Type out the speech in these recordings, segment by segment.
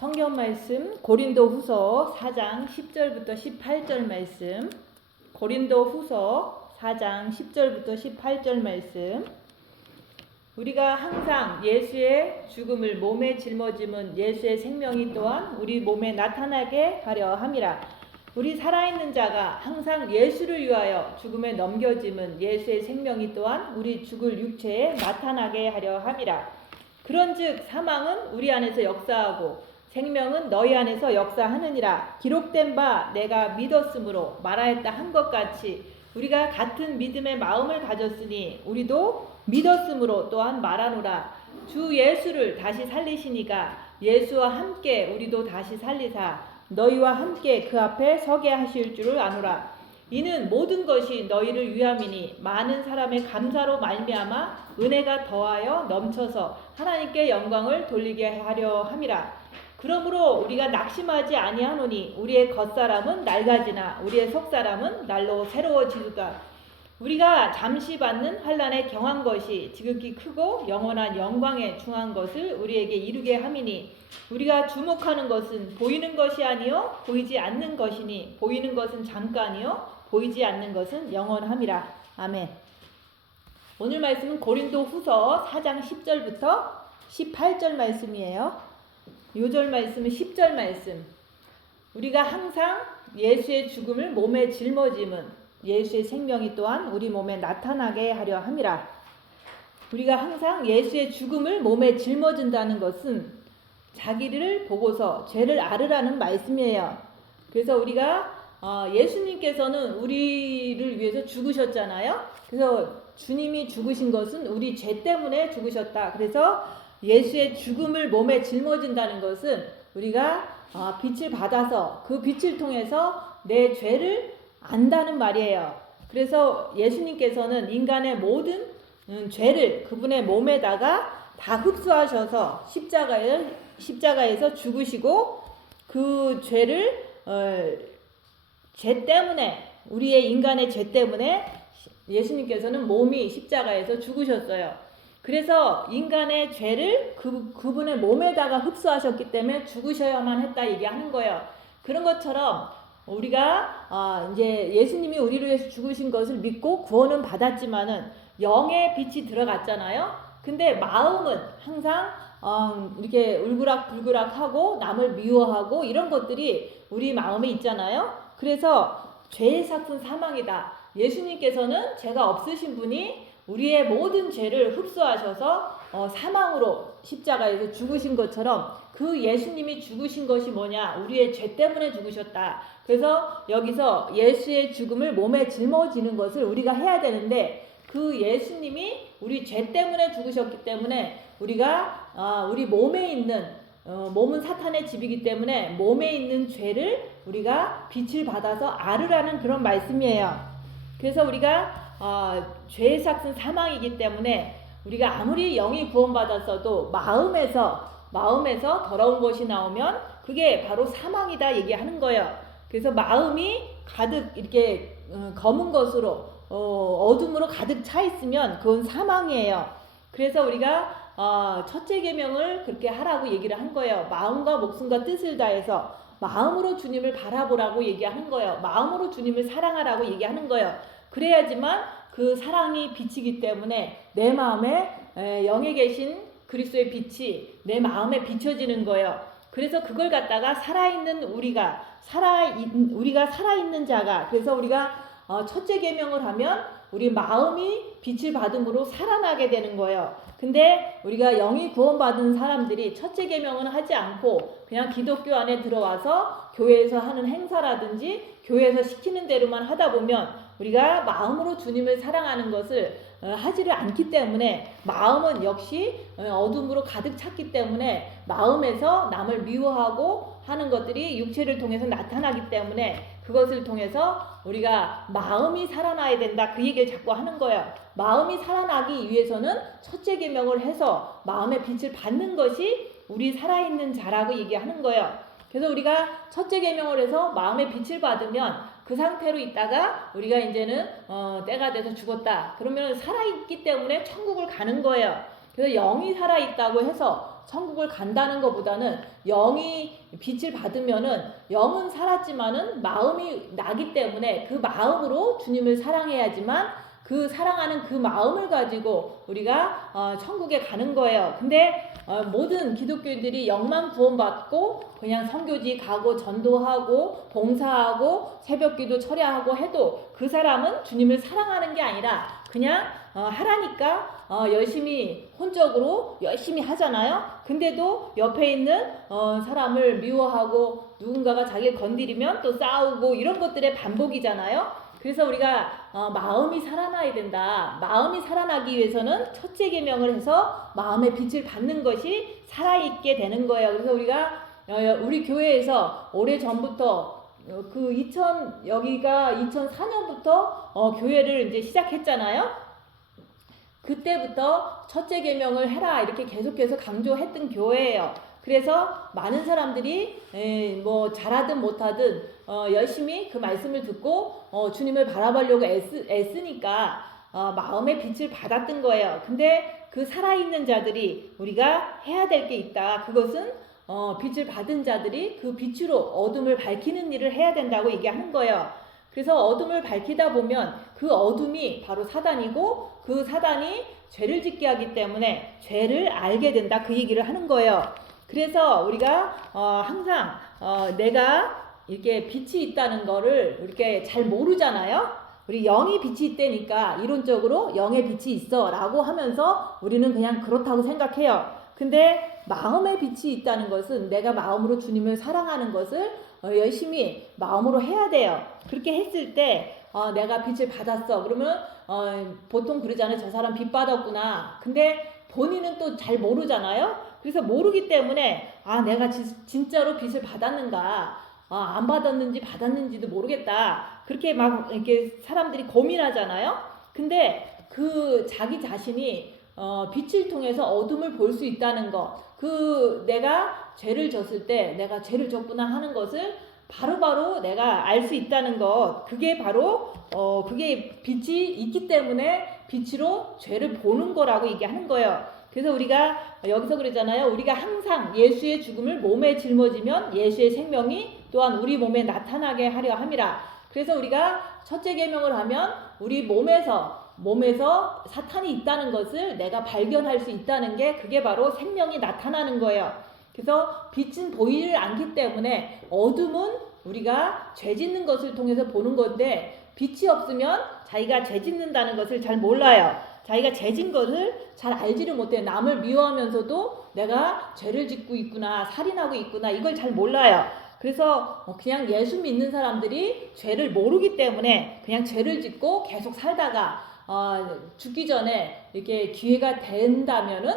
성경 말씀 고린도후서 4장 10절부터 18절 말씀. 고린도후서 4장 10절부터 18절 말씀. 우리가 항상 예수의 죽음을 몸에 짊어짐은 예수의 생명이 또한 우리 몸에 나타나게 하려 함이라. 우리 살아있는 자가 항상 예수를 위하여 죽음에 넘겨짐은 예수의 생명이 또한 우리 죽을 육체에 나타나게 하려 함이라. 그런즉 사망은 우리 안에서 역사하고 생명은 너희 안에서 역사하느니라. 기록된 바 내가 믿었으므로 말하였다 한 것 같이 우리가 같은 믿음의 마음을 가졌으니 우리도 믿었으므로 또한 말하노라. 주 예수를 다시 살리시니가 예수와 함께 우리도 다시 살리사 너희와 함께 그 앞에 서게 하실 줄을 아노라. 이는 모든 것이 너희를 위함이니 많은 사람의 감사로 말미암아 은혜가 더하여 넘쳐서 하나님께 영광을 돌리게 하려 함이라. 그러므로 우리가 낙심하지 아니하노니 우리의 겉사람은 낡아지나 우리의 속사람은 날로 새로워지도다. 우리가 잠시 받는 환난에 경한 것이 지극히 크고 영원한 영광에 중한 것을 우리에게 이루게 함이니 우리가 주목하는 것은 보이는 것이 아니요 보이지 않는 것이니 보이는 것은 잠깐이요 보이지 않는 것은 영원함이라. 아멘. 오늘 말씀은 고린도후서 4장 10절부터 18절 말씀이에요. 요절 말씀은 10절 말씀. 우리가 항상 예수의 죽음을 몸에 짊어짐은 예수의 생명이 또한 우리 몸에 나타나게 하려 함이라. 우리가 항상 예수의 죽음을 몸에 짊어진다는 것은 자기를 보고서 죄를 앓으라는 말씀이에요. 그래서 우리가 예수님께서는 우리를 위해서 죽으셨잖아요. 그래서 주님이 죽으신 것은 우리 죄 때문에 죽으셨다. 그래서 예수의 죽음을 몸에 짊어진다는 것은 우리가 빛을 받아서 그 빛을 통해서 내 죄를 안다는 말이에요. 그래서 예수님께서는 인간의 모든 죄를 그분의 몸에다가 다 흡수하셔서 십자가에서 죽으시고 그 죄를 죄 때문에 우리의 인간의 죄 때문에 예수님께서는 몸이 십자가에서 죽으셨어요. 그래서 인간의 죄를 그분의 몸에다가 흡수하셨기 때문에 죽으셔야만 했다 얘기하는 거예요. 그런 것처럼 우리가 이제 예수님이 우리를 위해서 죽으신 것을 믿고 구원은 받았지만은 영의 빛이 들어갔잖아요. 근데 마음은 항상 이렇게 울그락불그락하고 남을 미워하고 이런 것들이 우리 마음에 있잖아요. 그래서 죄의 삭은 사망이다. 예수님께서는 죄가 없으신 분이 우리의 모든 죄를 흡수하셔서 사망으로 십자가에서 죽으신 것처럼 그 예수님이 죽으신 것이 뭐냐? 우리의 죄 때문에 죽으셨다. 그래서 여기서 예수의 죽음을 몸에 짊어지는 것을 우리가 해야 되는데 그 예수님이 우리 죄 때문에 죽으셨기 때문에 우리가 우리 몸에 있는 몸은 사탄의 집이기 때문에 몸에 있는 죄를 우리가 빛을 받아서 앓으라는 그런 말씀이에요. 그래서 우리가 죄의 삭은 사망이기 때문에 우리가 아무리 영이 구원받았어도 마음에서 더러운 것이 나오면 그게 바로 사망이다 얘기하는 거예요. 그래서 마음이 가득 이렇게 검은 것으로 어둠으로 가득 차 있으면 그건 사망이에요. 그래서 우리가 첫째 계명을 그렇게 하라고 얘기를 한 거예요. 마음과 목숨과 뜻을 다해서 마음으로 주님을 바라보라고 얘기하는 거예요. 마음으로 주님을 사랑하라고 얘기하는 거예요. 그래야지만 그 사랑이 빛이기 때문에 내 마음에 영에 계신 그리스도의 빛이 내 마음에 비춰지는 거예요. 그래서 그걸 갖다가 살아있는 우리가 살아있는 자가 그래서 우리가 첫째 계명을 하면 우리 마음이 빛을 받음으로 살아나게 되는 거예요. 근데 우리가 영이 구원받은 사람들이 첫째 계명은 하지 않고 그냥 기독교 안에 들어와서 교회에서 하는 행사라든지 교회에서 시키는 대로만 하다 보면 우리가 마음으로 주님을 사랑하는 것을 하지를 않기 때문에 마음은 역시 어둠으로 가득 찼기 때문에 마음에서 남을 미워하고 하는 것들이 육체를 통해서 나타나기 때문에 그것을 통해서 우리가 마음이 살아나야 된다 그 얘기를 자꾸 하는 거예요. 마음이 살아나기 위해서는 첫째 계명을 해서 마음의 빛을 받는 것이 우리 살아있는 자라고 얘기하는 거예요. 그래서 우리가 첫째 계명을 해서 마음의 빛을 받으면 그 상태로 있다가 우리가 이제는 때가 돼서 죽었다. 그러면 살아있기 때문에 천국을 가는 거예요. 그래서 영이 살아있다고 해서 천국을 간다는 것보다는 영이 빛을 받으면은 영은 살았지만은 마음이 나기 때문에 그 마음으로 주님을 사랑해야지만 그 사랑하는 그 마음을 가지고 우리가 천국에 가는 거예요. 근데 모든 기독교인들이 영만 구원받고 그냥 선교지 가고 전도하고 봉사하고 새벽기도 철야하고 해도 그 사람은 주님을 사랑하는 게 아니라 그냥 하라니까 열심히 혼적으로 열심히 하잖아요. 근데도 옆에 있는 사람을 미워하고 누군가가 자기를 건드리면 또 싸우고 이런 것들의 반복이잖아요. 그래서 우리가 마음이 살아나야 된다. 마음이 살아나기 위해서는 첫째 계명을 해서 마음의 빛을 받는 것이 살아있게 되는 거예요. 그래서 우리가 우리 교회에서 오래전부터 여기가 2004년부터 교회를 이제 시작했잖아요. 그때부터 첫째 계명을 해라 이렇게 계속해서 강조했던 교회예요. 그래서 많은 사람들이 뭐 잘하든 못하든 열심히 그 말씀을 듣고 주님을 바라보려고 애쓰니까 마음의 빛을 받았던 거예요. 근데 그 살아있는 자들이 우리가 해야 될 게 있다. 그것은 빛을 받은 자들이 그 빛으로 어둠을 밝히는 일을 해야 된다고 얘기하는 거예요. 그래서 어둠을 밝히다 보면 그 어둠이 바로 사단이고 그 사단이 죄를 짓게 하기 때문에 죄를 알게 된다. 그 얘기를 하는 거예요. 그래서 우리가 항상 내가 이렇게 빛이 있다는 거를 이렇게 잘 모르잖아요. 우리 영이 빛이 있다니까 이론적으로 영의 빛이 있어 라고 하면서 우리는 그냥 그렇다고 생각해요. 근데 마음의 빛이 있다는 것은 내가 마음으로 주님을 사랑하는 것을 열심히 마음으로 해야 돼요. 그렇게 했을 때 내가 빛을 받았어. 그러면 보통 그러잖아요. 저 사람 빛 받았구나. 근데 본인은 또 잘 모르잖아요. 그래서 모르기 때문에 내가 진짜로 빛을 받았는가, 안 받았는지 받았는지도 모르겠다. 그렇게 막 이렇게 사람들이 고민하잖아요. 근데 그 자기 자신이 빛을 통해서 어둠을 볼 수 있다는 것, 내가 죄를 졌을 때 내가 죄를 졌구나 하는 것을 바로바로 내가 알 수 있다는 것, 그게 바로 그게 빛이 있기 때문에 빛으로 죄를 보는 거라고 얘기하는 거예요. 그래서 우리가 여기서 그러잖아요. 우리가 항상 예수의 죽음을 몸에 짊어지면 예수의 생명이 또한 우리 몸에 나타나게 하려 함이라. 그래서 우리가 첫째 계명을 하면 우리 몸에서 사탄이 있다는 것을 내가 발견할 수 있다는 게 그게 바로 생명이 나타나는 거예요. 그래서 빛은 보이지 않기 때문에 어둠은 우리가 죄 짓는 것을 통해서 보는 건데 빛이 없으면 자기가 죄 짓는다는 것을 잘 몰라요. 자기가 죄 짓는 것을 잘 알지를 못해요. 남을 미워하면서도 내가 죄를 짓고 있구나, 살인하고 있구나 이걸 잘 몰라요. 그래서 그냥 예수 믿는 사람들이 죄를 모르기 때문에 그냥 죄를 짓고 계속 살다가 죽기 전에 이렇게 기회가 된다면은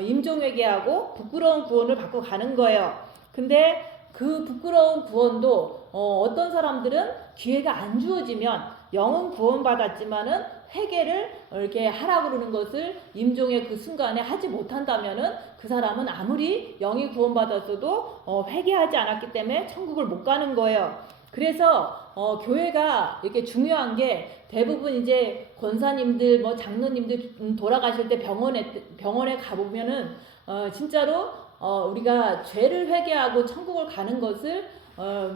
임종회개하고 부끄러운 구원을 받고 가는 거예요. 근데 그 부끄러운 구원도 어떤 사람들은 기회가 안 주어지면 영은 구원받았지만은 회개를 이렇게 하라고 그러는 것을 임종의 그 순간에 하지 못한다면은 그 사람은 아무리 영이 구원받았어도 회개하지 않았기 때문에 천국을 못 가는 거예요. 그래서 교회가 이렇게 중요한 게 대부분 이제 권사님들 뭐 장로님들 돌아가실 때 병원에 가보면은 진짜로 우리가 죄를 회개하고 천국을 가는 것을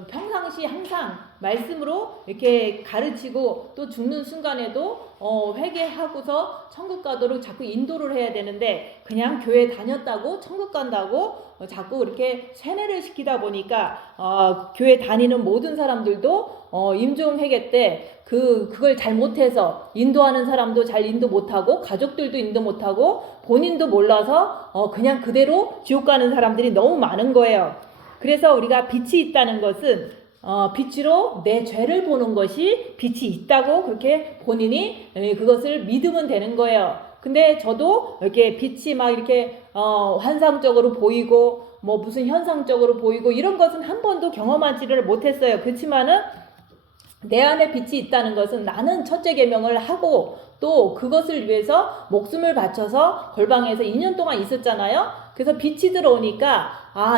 평상시 항상 말씀으로 이렇게 가르치고 또 죽는 순간에도 회개하고서 천국 가도록 자꾸 인도를 해야 되는데 그냥 교회 다녔다고 천국 간다고 자꾸 이렇게 세뇌를 시키다 보니까 교회 다니는 모든 사람들도 임종회개 때 그걸 잘 못해서 인도하는 사람도 잘 인도 못하고 가족들도 인도 못하고 본인도 몰라서 그냥 그대로 지옥 가는 사람들이 너무 많은 거예요. 그래서 우리가 빛이 있다는 것은 빛으로 내 죄를 보는 것이 빛이 있다고 그렇게 본인이 그것을 믿으면 되는 거예요. 근데 저도 이렇게 빛이 막 이렇게 환상적으로 보이고 뭐 무슨 현상적으로 보이고 이런 것은 한 번도 경험하지를 못했어요. 그렇지만은 내 안에 빛이 있다는 것은 나는 첫째 계명을 하고 또 그것을 위해서 목숨을 바쳐서 골방에서 2년 동안 있었잖아요. 그래서 빛이 들어오니까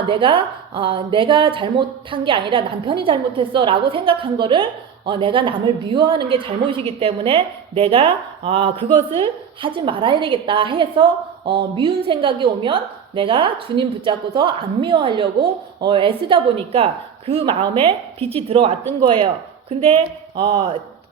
내가 잘못한 게 아니라 남편이 잘못했어 라고 생각한 거를 내가 남을 미워하는 게 잘못이기 때문에 내가 그것을 하지 말아야 되겠다 해서 미운 생각이 오면 내가 주님 붙잡고서 안 미워하려고 애쓰다 보니까 그 마음에 빛이 들어왔던 거예요. 근데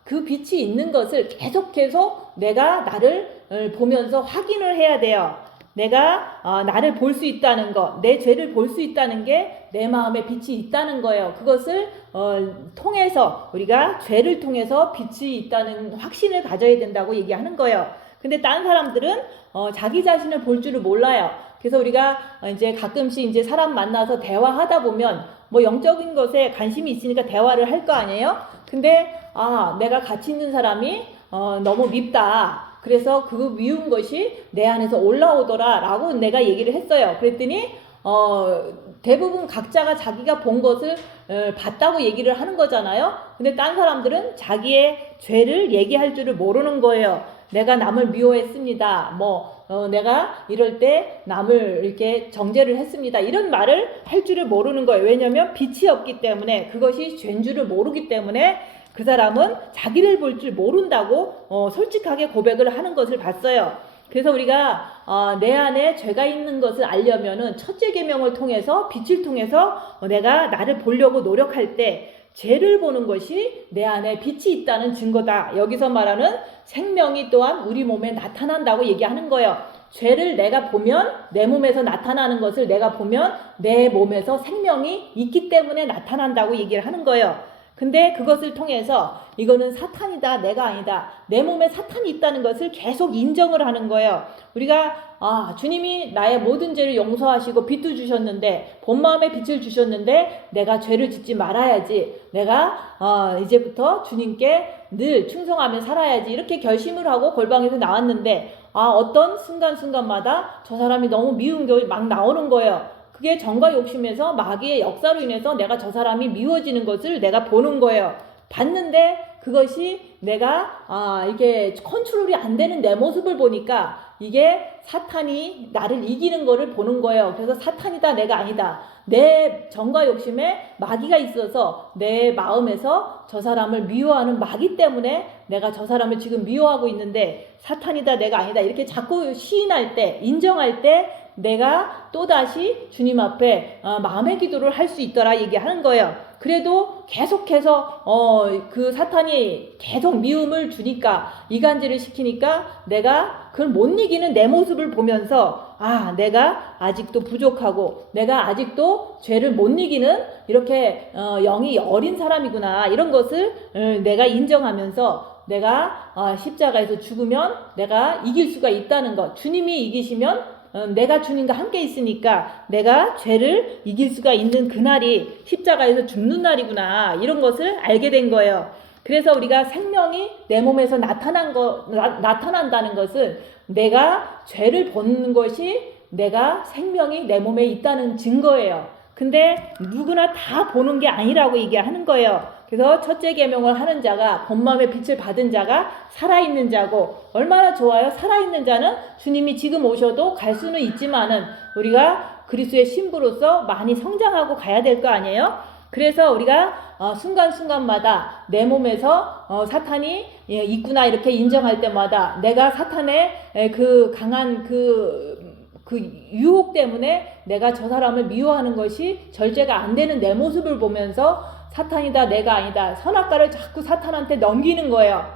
그 빛이 있는 것을 계속 내가 나를 보면서 확인을 해야 돼요. 내가 나를 볼 수 있다는 것, 내 죄를 볼 수 있다는 게 내 마음에 빛이 있다는 거예요. 그것을 통해서 우리가 죄를 통해서 빛이 있다는 확신을 가져야 된다고 얘기하는 거예요. 근데 다른 사람들은 자기 자신을 볼 줄을 몰라요. 그래서 우리가 이제 가끔씩 이제 사람 만나서 대화하다 보면 뭐 영적인 것에 관심이 있으니까 대화를 할 거 아니에요? 근데 내가 같이 있는 사람이 너무 밉다. 그래서 그 미운 것이 내 안에서 올라오더라 라고 내가 얘기를 했어요. 그랬더니 대부분 각자가 자기가 본 것을 봤다고 얘기를 하는 거잖아요. 근데 딴 사람들은 자기의 죄를 얘기할 줄을 모르는 거예요. 내가 남을 미워했습니다. 내가 이럴 때 남을 이렇게 정죄를 했습니다. 이런 말을 할 줄을 모르는 거예요. 왜냐하면 빛이 없기 때문에, 그것이 죄인 줄을 모르기 때문에 그 사람은 자기를 볼 줄 모른다고 솔직하게 고백을 하는 것을 봤어요. 그래서 우리가 내 안에 죄가 있는 것을 알려면은 첫째 계명을 통해서, 빛을 통해서 내가 나를 보려고 노력할 때 죄를 보는 것이 내 안에 빛이 있다는 증거다. 여기서 말하는 생명이 또한 우리 몸에 나타난다고 얘기하는 거예요. 죄를 내가 보면, 내 몸에서 나타나는 것을 내가 보면 내 몸에서 생명이 있기 때문에 나타난다고 얘기를 하는 거예요. 근데 그것을 통해서 이거는 사탄이다, 내가 아니다, 내 몸에 사탄이 있다는 것을 계속 인정을 하는 거예요. 우리가 주님이 나의 모든 죄를 용서하시고 빛도 주셨는데, 본 마음에 빛을 주셨는데 내가 죄를 짓지 말아야지, 내가 이제부터 주님께 늘 충성하며 살아야지, 이렇게 결심을 하고 골방에서 나왔는데 어떤 순간순간마다 저 사람이 너무 미운 게 막 나오는 거예요. 그게 정과 욕심에서 마귀의 역사로 인해서 내가 저 사람이 미워지는 것을 내가 보는 거예요. 봤는데 그것이 내가 이게 컨트롤이 안 되는 내 모습을 보니까 이게 사탄이 나를 이기는 거를 보는 거예요. 그래서 사탄이다, 내가 아니다. 내 정과 욕심에 마귀가 있어서 내 마음에서 저 사람을 미워하는 마귀 때문에 내가 저 사람을 지금 미워하고 있는데 사탄이다, 내가 아니다, 이렇게 자꾸 시인할 때, 인정할 때 내가 또다시 주님 앞에 마음의 기도를 할 수 있더라 얘기하는 거예요. 그래도 계속해서 그 사탄이 계속 미움을 주니까, 이간질을 시키니까 내가 그걸 못 이기는 내 모습을 보면서 내가 아직도 부족하고 내가 아직도 죄를 못 이기는 이렇게 영이 어린 사람이구나, 이런 것을 내가 인정하면서 내가 십자가에서 죽으면 내가 이길 수가 있다는 것, 주님이 이기시면 내가 주님과 함께 있으니까 내가 죄를 이길 수가 있는 그날이 십자가에서 죽는 날이구나, 이런 것을 알게 된 거예요. 그래서 우리가 생명이 내 몸에서 나타난다는 것은 내가 죄를 보는 것이 내가 생명이 내 몸에 있다는 증거예요. 근데 누구나 다 보는 게 아니라고 얘기하는 거예요. 그래서 첫째 계명을 하는 자가, 본 마음의 빛을 받은 자가 살아있는 자고, 얼마나 좋아요. 살아있는 자는 주님이 지금 오셔도 갈 수는 있지만은 우리가 그리스도의 신부로서 많이 성장하고 가야 될 거 아니에요. 그래서 우리가 순간순간마다 내 몸에서 사탄이 있구나 이렇게 인정할 때마다 내가 사탄의 그 강한 그 유혹 때문에 내가 저 사람을 미워하는 것이 절제가 안 되는 내 모습을 보면서 사탄이다, 내가 아니다, 선악과를 자꾸 사탄한테 넘기는 거예요.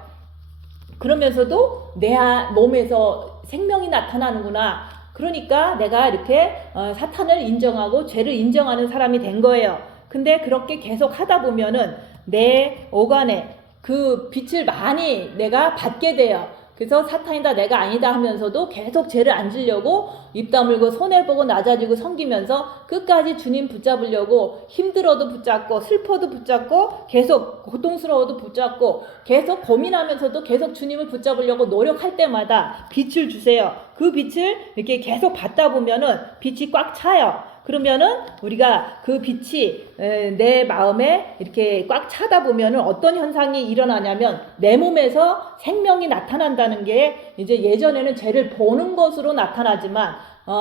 그러면서도 내 몸에서 생명이 나타나는구나. 그러니까 내가 이렇게 사탄을 인정하고 죄를 인정하는 사람이 된 거예요. 근데 그렇게 계속 하다 보면은 내 오간에 그 빛을 많이 내가 받게 돼요. 그래서 사탄이다, 내가 아니다 하면서도 계속 죄를 안 지려고 입 다물고 손해보고 낮아지고 섬기면서 끝까지 주님 붙잡으려고 힘들어도 붙잡고 슬퍼도 붙잡고 계속 고통스러워도 붙잡고 계속 고민하면서도 계속 주님을 붙잡으려고 노력할 때마다 빛을 주세요. 그 빛을 이렇게 계속 받다 보면은 빛이 꽉 차요. 그러면은 우리가 그 빛이 내 마음에 이렇게 꽉 차다 보면은 어떤 현상이 일어나냐면 내 몸에서 생명이 나타난다는 게, 이제 예전에는 죄를 보는 것으로 나타나지만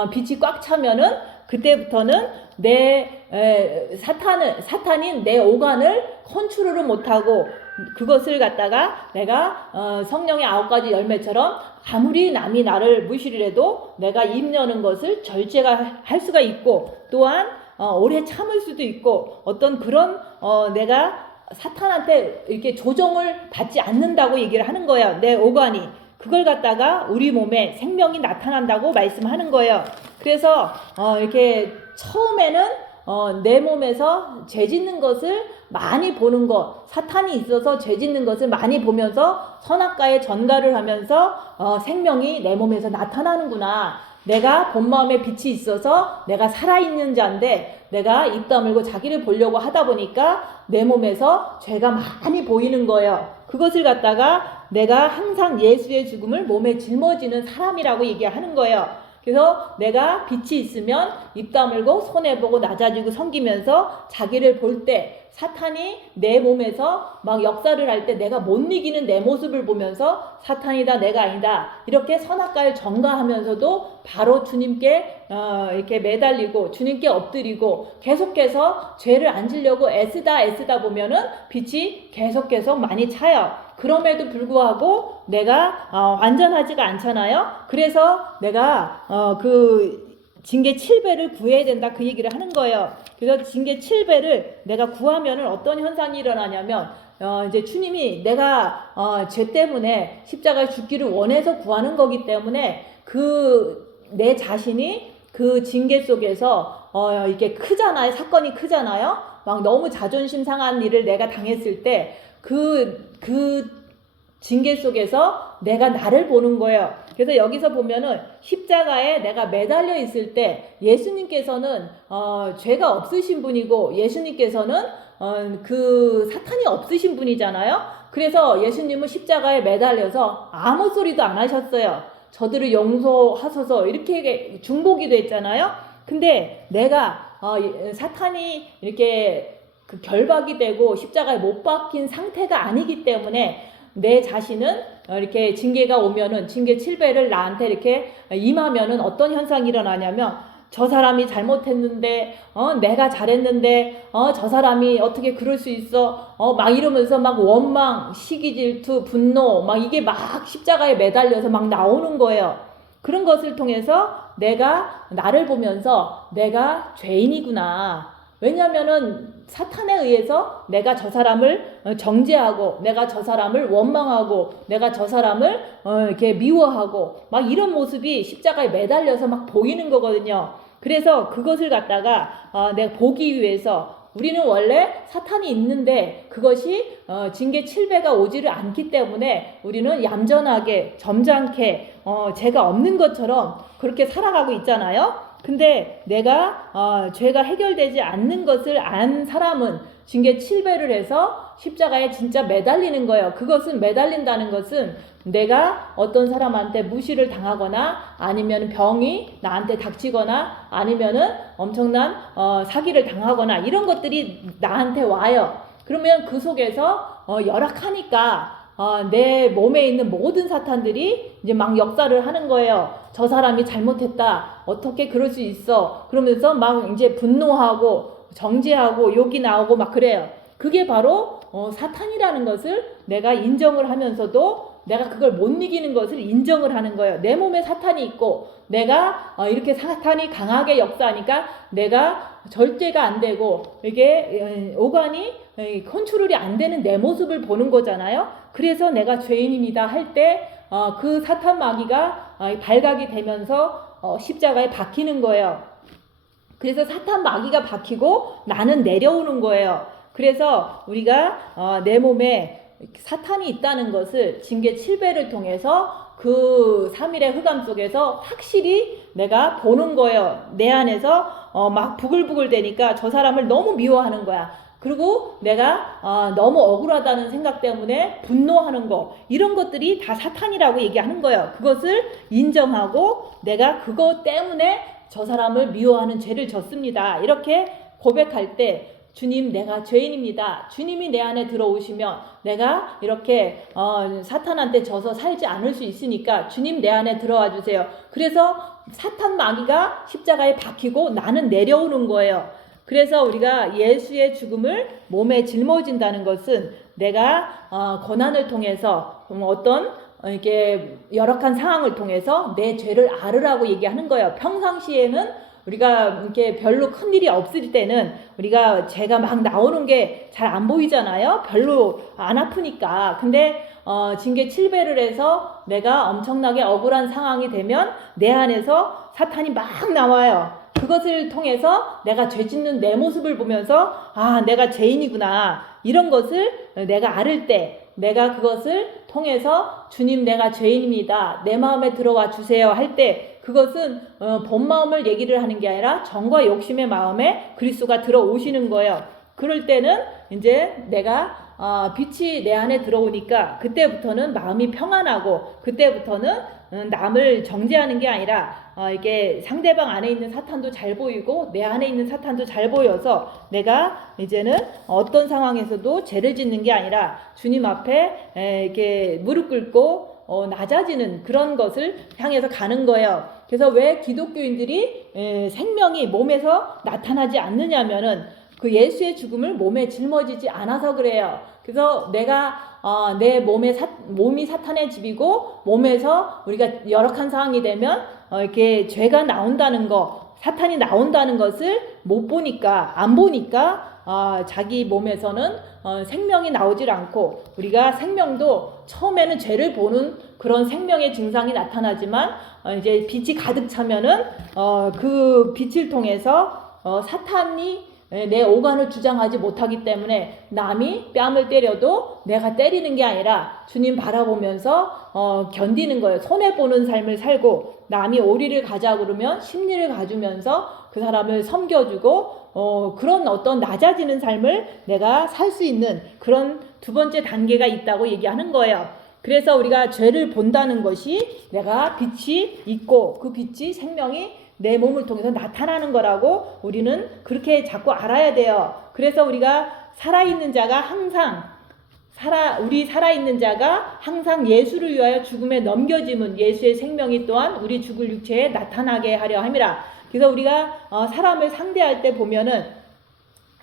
빛이 꽉 차면은 그때부터는 사탄인 내 오간을 컨트롤을 못하고 그것을 갖다가 내가 성령의 9가지 열매처럼 아무리 남이 나를 무시를 해도 내가 입 여는 것을 절제가 할 수가 있고, 또한 오래 참을 수도 있고, 어떤 그런 내가 사탄한테 이렇게 조정을 받지 않는다고 얘기를 하는 거예요. 내 오간이 그걸 갖다가 우리 몸에 생명이 나타난다고 말씀하는 거예요. 그래서 이렇게 처음에는 내 몸에서 죄 짓는 것을 많이 보는 것, 사탄이 있어서 죄 짓는 것을 많이 보면서 선악과에 전가를 하면서 생명이 내 몸에서 나타나는구나. 내가 본 마음에 빛이 있어서 내가 살아있는 자인데 내가 입 다물고 자기를 보려고 하다 보니까 내 몸에서 죄가 많이 보이는 거예요. 그것을 갖다가 내가 항상 예수의 죽음을 몸에 짊어지는 사람이라고 얘기하는 거예요. 그래서 내가 빛이 있으면 입 다물고 손해보고 낮아지고 섬기면서 자기를 볼 때 사탄이 내 몸에서 막 역사를 할 때 내가 못 이기는 내 모습을 보면서 사탄이다 내가 아니다 이렇게 선악과를 전가하면서도 바로 주님께 이렇게 매달리고 주님께 엎드리고 계속해서 죄를 안 지려고 애쓰다 보면은 빛이 계속 많이 차요. 그럼에도 불구하고 내가 완전하지가 않잖아요. 그래서 내가 그 징계 7배를 구해야 된다 그 얘기를 하는 거예요. 그래서 징계 7배를 내가 구하면은 어떤 현상이 일어나냐면 이제 주님이 내가 죄 때문에 십자가에 죽기를 원해서 구하는 거기 때문에 내 자신이 그 징계 속에서 이게 크잖아요. 사건이 크잖아요. 막 너무 자존심 상한 일을 내가 당했을 때 그 징계 속에서 내가 나를 보는 거예요. 그래서 여기서 보면은 십자가에 내가 매달려 있을 때 예수님께서는 죄가 없으신 분이고 예수님께서는 그 사탄이 없으신 분이잖아요. 그래서 예수님은 십자가에 매달려서 아무 소리도 안 하셨어요. 저들을 용서하소서 이렇게 중보기도 했잖아요. 근데 내가 사탄이 이렇게 그 결박이 되고 십자가에 못 박힌 상태가 아니기 때문에 내 자신은 이렇게 징계가 오면은 징계 7배를 나한테 이렇게 임하면은 어떤 현상이 일어나냐면 저 사람이 잘못했는데 내가 잘했는데 저 사람이 어떻게 그럴 수 있어 막 이러면서 막 원망, 시기, 질투, 분노 막 이게 막 십자가에 매달려서 막 나오는 거예요. 그런 것을 통해서 내가 나를 보면서 내가 죄인이구나. 왜냐면은 사탄에 의해서 내가 저 사람을 정죄하고 내가 저 사람을 원망하고 내가 저 사람을 이렇게 미워하고 막 이런 모습이 십자가에 매달려서 막 보이는 거거든요. 그래서 그것을 갖다가 내가 보기 위해서 우리는 원래 사탄이 있는데 그것이 징계 7배가 오지를 않기 때문에 우리는 얌전하게 점잖게 죄가 없는 것처럼 그렇게 살아가고 있잖아요. 근데 내가 죄가 해결되지 않는 것을 안 사람은 징계 7배를 해서 십자가에 진짜 매달리는 거예요. 그것은 매달린다는 것은 내가 어떤 사람한테 무시를 당하거나 아니면 병이 나한테 닥치거나 아니면은 엄청난 사기를 당하거나 이런 것들이 나한테 와요. 그러면 그 속에서 열악하니까 내 몸에 있는 모든 사탄들이 이제 막 역사를 하는 거예요. 저 사람이 잘못했다. 어떻게 그럴 수 있어? 그러면서 막 이제 분노하고 정죄하고 욕이 나오고 막 그래요. 그게 바로 사탄이라는 것을 내가 인정을 하면서도 내가 그걸 못 이기는 것을 인정을 하는 거예요. 내 몸에 사탄이 있고 내가 이렇게 사탄이 강하게 역사하니까 내가 절제가 안 되고 이게 오간이 컨트롤이 안 되는 내 모습을 보는 거잖아요. 그래서 내가 죄인입니다 할 때 그 사탄 마귀가 발각이 되면서 십자가에 박히는 거예요. 그래서 사탄 마귀가 박히고 나는 내려오는 거예요. 그래서 우리가 내 몸에 사탄이 있다는 것을 징계 7배를 통해서 그 3일의 흑암 속에서 확실히 내가 보는 거예요. 내 안에서 막 부글부글 되니까 저 사람을 너무 미워하는 거야. 그리고 내가 너무 억울하다는 생각 때문에 분노하는 거 이런 것들이 다 사탄이라고 얘기하는 거예요. 그것을 인정하고 내가 그것 때문에 저 사람을 미워하는 죄를 졌습니다. 이렇게 고백할 때 주님 내가 죄인입니다. 주님이 내 안에 들어오시면 내가 이렇게 사탄한테 져서 살지 않을 수 있으니까 주님 내 안에 들어와 주세요. 그래서 사탄 마귀가 십자가에 박히고 나는 내려오는 거예요. 그래서 우리가 예수의 죽음을 몸에 짊어진다는 것은 내가 고난을 통해서 어떤 이렇게 열악한 상황을 통해서 내 죄를 앓으라고 얘기하는 거예요. 평상시에는 우리가 이렇게 별로 큰 일이 없을 때는 우리가 죄가 막 나오는 게 잘 안 보이잖아요. 별로 안 아프니까. 근데 징계 7배를 해서 내가 엄청나게 억울한 상황이 되면 내 안에서 사탄이 막 나와요. 그것을 통해서 내가 죄 짓는 내 모습을 보면서 아, 내가 죄인이구나. 이런 것을 내가 앓을 때 내가 그것을 통해서 주님 내가 죄인입니다. 내 마음에 들어와 주세요 할 때 그것은 본 마음을 얘기를 하는 게 아니라 정과 욕심의 마음에 그리스도가 들어오시는 거예요. 그럴 때는 이제 내가 빛이 내 안에 들어오니까 그때부터는 마음이 평안하고 그때부터는 남을 정죄하는 게 아니라 이게 상대방 안에 있는 사탄도 잘 보이고 내 안에 있는 사탄도 잘 보여서 내가 이제는 어떤 상황에서도 죄를 짓는 게 아니라 주님 앞에 이렇게 무릎 꿇고 낮아지는 그런 것을 향해서 가는 거예요. 그래서 왜 기독교인들이 생명이 몸에서 나타나지 않느냐면은 그 예수의 죽음을 몸에 짊어지지 않아서 그래요. 그래서 내가 내 몸이 사탄의 집이고 몸에서 우리가 열악한 상황이 되면 이렇게 죄가 나온다는 거, 사탄이 나온다는 것을 못 보니까 안 보니까 자기 몸에서는 생명이 나오질 않고 우리가 생명도 처음에는 죄를 보는 그런 생명의 증상이 나타나지만 이제 빛이 가득 차면은 그 빛을 통해서 사탄이 내 오간을 주장하지 못하기 때문에 남이 뺨을 때려도 내가 때리는 게 아니라 주님 바라보면서 견디는 거예요. 손해보는 삶을 살고 남이 오리를 가자 그러면 심리를 가주면서 그 사람을 섬겨주고 그런 어떤 낮아지는 삶을 내가 살 수 있는 그런 두 번째 단계가 있다고 얘기하는 거예요. 그래서 우리가 죄를 본다는 것이 내가 빛이 있고 그 빛이 생명이 내 몸을 통해서 나타나는 거라고 우리는 그렇게 자꾸 알아야 돼요. 그래서 우리가 살아있는 자가 항상 살아있는 자가 항상 예수를 위하여 죽음에 넘겨짐은 예수의 생명이 또한 우리 죽을 육체에 나타나게 하려 함이라. 그래서 우리가 사람을 상대할 때 보면은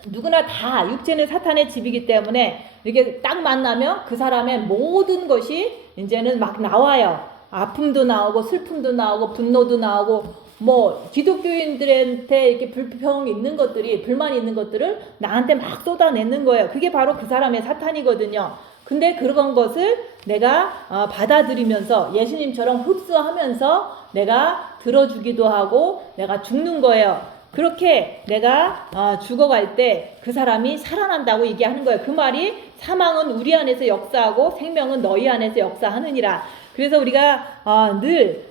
누구나 다 육체는 사탄의 집이기 때문에 이렇게 딱 만나면 그 사람의 모든 것이 이제는 막 나와요. 아픔도 나오고 슬픔도 나오고 분노도 나오고 뭐 기독교인들한테 이렇게 불평 있는 것들이 불만 있는 것들을 나한테 막 쏟아내는 거예요. 그게 바로 그 사람의 사탄이거든요. 근데 그런 것을 내가 받아들이면서 예수님처럼 흡수하면서 내가 들어주기도 하고 내가 죽는 거예요. 그렇게 내가 죽어갈 때 그 사람이 살아난다고 얘기하는 거예요. 그 말이 사망은 우리 안에서 역사하고 생명은 너희 안에서 역사하느니라. 그래서 우리가 늘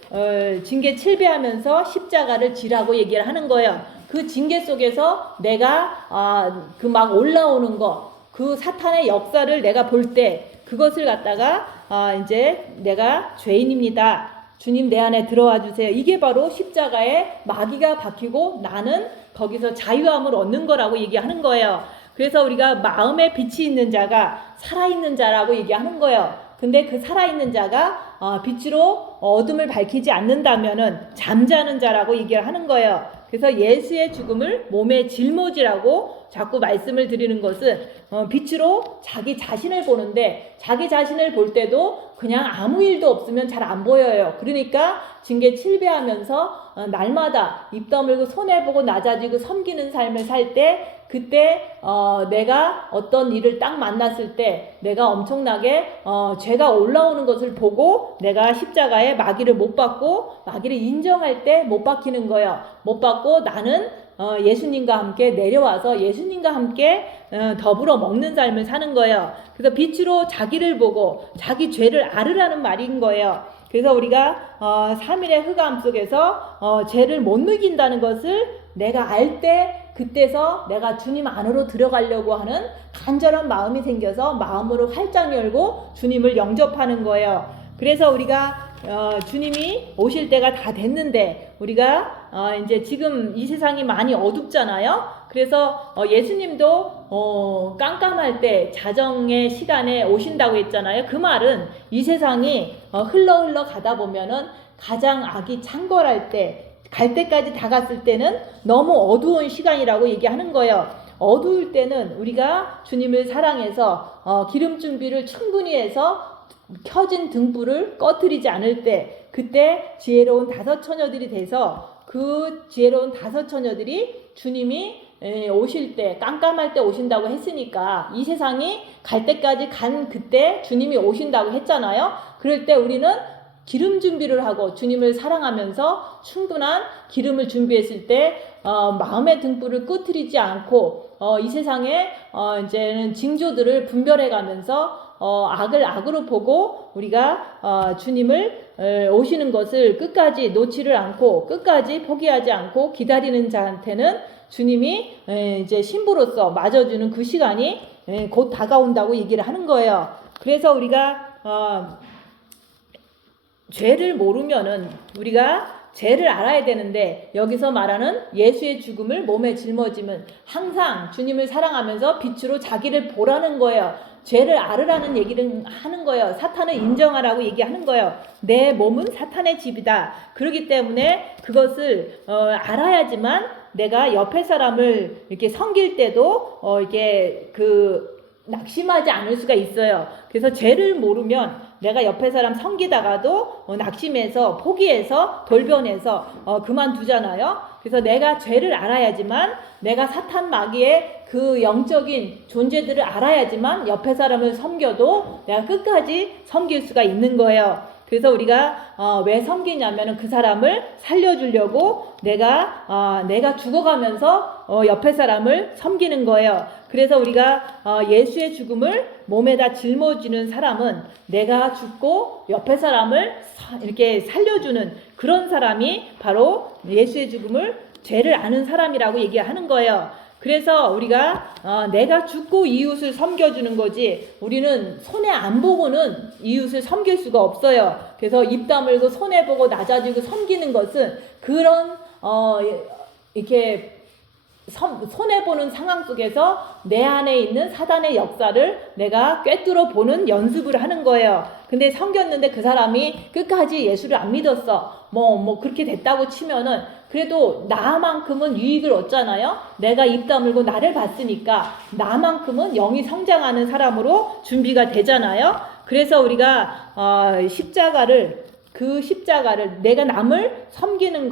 징계 7배 하면서 십자가를 지라고 얘기를 하는 거예요. 그 징계 속에서 내가 그 막 올라오는 거, 그 사탄의 역사를 내가 볼 때 그것을 갖다가 이제 내가 죄인입니다. 주님 내 안에 들어와 주세요. 이게 바로 십자가에 마귀가 박히고 나는 거기서 자유함을 얻는 거라고 얘기하는 거예요. 그래서 우리가 마음에 빛이 있는 자가 살아있는 자라고 얘기하는 거예요. 근데 그 살아있는 자가 빛으로 어둠을 밝히지 않는다면은 잠자는 자라고 얘기를 하는 거예요. 그래서 예수의 죽음을 몸에 짊어지라고 자꾸 말씀을 드리는 것은 빛으로 자기 자신을 보는데 자기 자신을 볼 때도 그냥 아무 일도 없으면 잘 안 보여요. 그러니까 징계 7배 하면서 날마다 입 다물고 손해보고 낮아지고 섬기는 삶을 살 때 그때 내가 어떤 일을 딱 만났을 때 내가 엄청나게 죄가 올라오는 것을 보고 내가 십자가에 마귀를 못 받고 마귀를 인정할 때 못 박히는 거예요. 못 받고 나는 예수님과 함께 내려와서 예수님과 함께 더불어 먹는 삶을 사는 거예요. 그래서 빛으로 자기를 보고 자기 죄를 앓으라는 말인 거예요. 그래서 우리가 3일의 흑암 속에서 죄를 못 느낀다는 것을 내가 알 때 그때서 내가 주님 안으로 들어가려고 하는 간절한 마음이 생겨서 마음으로 활짝 열고 주님을 영접하는 거예요. 그래서 우리가 주님이 오실 때가 다 됐는데 우리가 이제 지금 이 세상이 많이 어둡잖아요. 그래서 예수님도 깜깜할 때 자정의 시간에 오신다고 했잖아요. 그 말은 이 세상이 흘러 가다 보면은 가장 악이 창궐할 때, 갈 때까지 다 갔을 때는 너무 어두운 시간이라고 얘기하는 거예요. 어두울 때는 우리가 주님을 사랑해서 기름 준비를 충분히 해서 켜진 등불을 꺼뜨리지 않을 때, 그때 지혜로운 다섯 처녀들이 돼서 그 지혜로운 다섯 처녀들이 주님이 오실 때, 깜깜할 때 오신다고 했으니까 이 세상이 갈 때까지 간 그때 주님이 오신다고 했잖아요. 그럴 때 우리는 기름 준비를 하고 주님을 사랑하면서 충분한 기름을 준비했을 때 마음의 등불을 끄트리지 않고 이 세상에 이제는 징조들을 분별해 가면서 악을 악으로 보고 우리가 주님을 오시는 것을 끝까지 놓지를 않고 끝까지 포기하지 않고 기다리는 자한테는 주님이 이제 신부로서 맞아주는 그 시간이 곧 다가온다고 얘기를 하는 거예요. 그래서 우리가 죄를 모르면은 우리가 죄를 알아야 되는데, 여기서 말하는 예수의 죽음을 몸에 짊어지면 항상 주님을 사랑하면서 빛으로 자기를 보라는 거예요. 죄를 알으라는 얘기를 하는 거예요. 사탄을 인정하라고 얘기하는 거예요. 내 몸은 사탄의 집이다. 그렇기 때문에 그것을 알아야지만 내가 옆에 사람을 이렇게 섬길 때도 이게 낙심하지 않을 수가 있어요. 그래서 죄를 모르면 내가 옆에 사람 섬기다가도 낙심해서 포기해서 돌변해서 그만두잖아요. 그래서 내가 죄를 알아야지만, 내가 사탄 마귀의 그 영적인 존재들을 알아야지만 옆에 사람을 섬겨도 내가 끝까지 섬길 수가 있는 거예요. 그래서 우리가 왜 섬기냐면은 그 사람을 살려주려고 내가 죽어가면서 옆에 사람을 섬기는 거예요. 그래서 우리가 예수의 죽음을 몸에다 짊어지는 사람은 내가 죽고 옆에 사람을 이렇게 살려주는 그런 사람이 바로 예수의 죽음을, 죄를 아는 사람이라고 얘기하는 거예요. 그래서 우리가 내가 죽고 이웃을 섬겨주는 거지, 우리는 손해 안 보고는 이웃을 섬길 수가 없어요. 그래서 입 다물고 손해보고 낮아지고 섬기는 것은 그런 이렇게 손해보는 상황 속에서 내 안에 있는 사단의 역사를 내가 꿰뚫어 보는 연습을 하는 거예요. 근데 섬겼는데 그 사람이 끝까지 예수를 안 믿었어. 뭐 그렇게 됐다고 치면은 그래도 나만큼은 유익을 얻잖아요. 내가 입 다물고 나를 봤으니까 나만큼은 영이 성장하는 사람으로 준비가 되잖아요. 그래서 우리가 그 십자가를 내가 남을 섬기는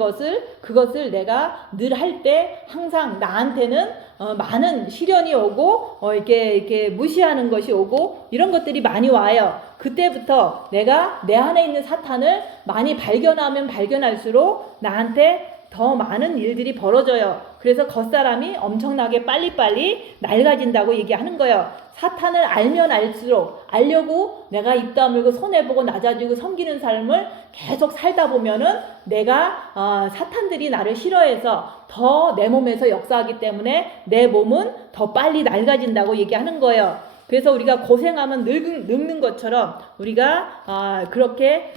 그것을 내가 늘 할 때 항상 나한테는 많은 시련이 오고 이렇게 무시하는 것이 오고 이런 것들이 많이 와요. 그때부터 내가 내 안에 있는 사탄을 많이 발견하면 발견할수록 나한테 더 많은 일들이 벌어져요. 그래서 겉사람이 엄청나게 빨리빨리 낡아진다고 얘기하는 거예요. 사탄을 알면 알수록, 알려고 내가 입 다물고 손해보고 낮아지고 섬기는 삶을 계속 살다 보면은 내가 사탄들이 나를 싫어해서 더 내 몸에서 역사하기 때문에 내 몸은 더 빨리 낡아진다고 얘기하는 거예요. 그래서 우리가 고생하면 늙는 것처럼 우리가 그렇게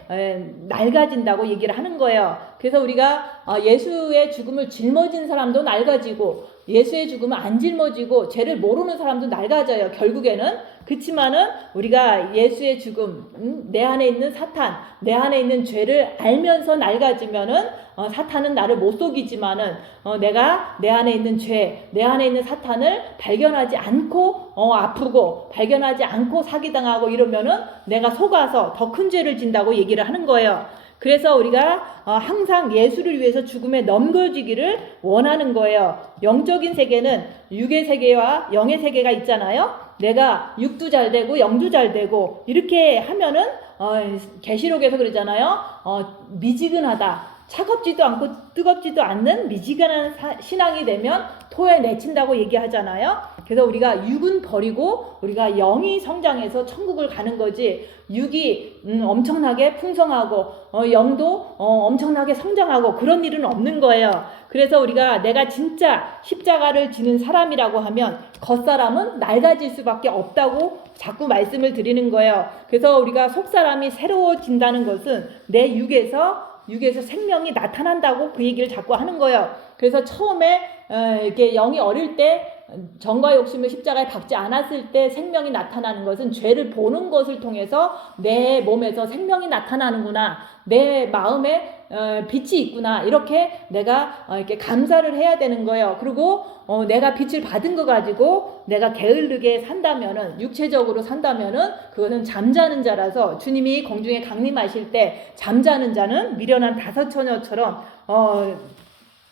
낡아진다고 얘기를 하는 거예요. 그래서 우리가 예수의 죽음을 짊어진 사람도 낡아지고 예수의 죽음을 안 짊어지고 죄를 모르는 사람도 낡아져요. 결국에는. 그렇지만은 우리가 예수의 죽음, 내 안에 있는 사탄, 내 안에 있는 죄를 알면서 낡아지면은 사탄은 나를 못 속이지만은 내가 내 안에 있는 죄, 내 안에 있는 사탄을 발견하지 않고 아프고 발견하지 않고 사기당하고 이러면은 내가 속아서 더 큰 죄를 진다고 얘기를 하는 거예요. 그래서 우리가 항상 예수를 위해서 죽음에 넘겨지기를 원하는 거예요. 영적인 세계는 육의 세계와 영의 세계가 있잖아요. 내가 육도 잘 되고 영도 잘 되고 이렇게 하면은 계시록에서 그러잖아요. 미지근하다. 차갑지도 않고 뜨겁지도 않는 미지근한 신앙이 되면 토에 내친다고 얘기하잖아요. 그래서 우리가 육은 버리고 우리가 영이 성장해서 천국을 가는 거지, 육이 엄청나게 풍성하고 영도 엄청나게 성장하고 그런 일은 없는 거예요. 그래서 우리가 내가 진짜 십자가를 지는 사람이라고 하면 겉사람은 낡아질 수밖에 없다고 자꾸 말씀을 드리는 거예요. 그래서 우리가 속사람이 새로워진다는 것은 내 육에서 생명이 나타난다고 그 얘기를 자꾸 하는 거예요. 그래서 처음에 이렇게 영이 어릴 때 정과 욕심을 십자가에 박지 않았을 때 생명이 나타나는 것은 죄를 보는 것을 통해서 내 몸에서 생명이 나타나는구나, 내 마음에 빛이 있구나, 이렇게 내가 이렇게 감사를 해야 되는 거예요. 그리고 내가 빛을 받은 거 가지고 내가 게으르게 산다면은, 육체적으로 산다면은 그것은 잠자는 자라서, 주님이 공중에 강림하실 때 잠자는 자는 미련한 다섯 처녀처럼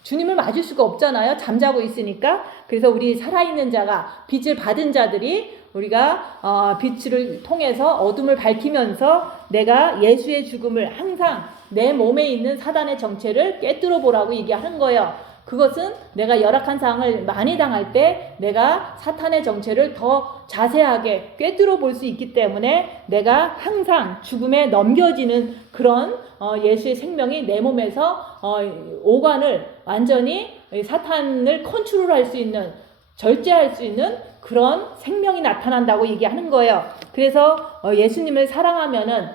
주님을 맞을 수가 없잖아요. 잠자고 있으니까. 그래서 우리 살아있는 자가, 빛을 받은 자들이 우리가 빛을 통해서 어둠을 밝히면서 내가 예수의 죽음을, 항상 내 몸에 있는 사단의 정체를 꿰뚫어 보라고 얘기하는 거예요. 그것은 내가 열악한 상황을 많이 당할 때 내가 사탄의 정체를 더 자세하게 꿰뚫어 볼 수 있기 때문에 내가 항상 죽음에 넘겨지는 그런 예수의 생명이 내 몸에서 오간을 완전히 사탄을 컨트롤할 수 있는, 절제할 수 있는 그런 생명이 나타난다고 얘기하는 거예요. 그래서 예수님을 사랑하면은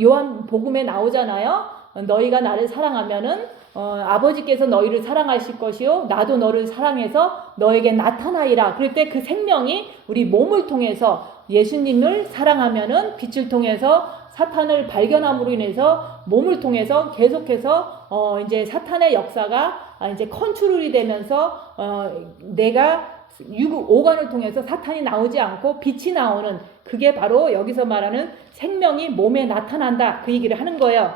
요한 복음에 나오잖아요. 너희가 나를 사랑하면은 아버지께서 너희를 사랑하실 것이요 나도 너를 사랑해서 너에게 나타나리라. 그럴 때 그 생명이 우리 몸을 통해서, 예수님을 사랑하면은 빛을 통해서 사탄을 발견함으로 인해서 몸을 통해서 계속해서 이제 사탄의 역사가 이제 컨트롤이 되면서 내가 오간을 통해서 사탄이 나오지 않고 빛이 나오는, 그게 바로 여기서 말하는 생명이 몸에 나타난다, 그 얘기를 하는 거예요.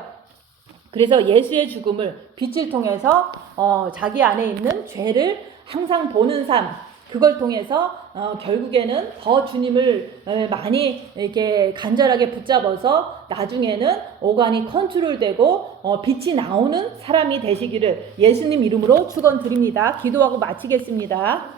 그래서 예수의 죽음을, 빛을 통해서 자기 안에 있는 죄를 항상 보는 삶, 그걸 통해서 결국에는 더 주님을 많이 이렇게 간절하게 붙잡아서 나중에는 오간이 컨트롤되고 빛이 나오는 사람이 되시기를 예수님 이름으로 축원드립니다. 기도하고 마치겠습니다.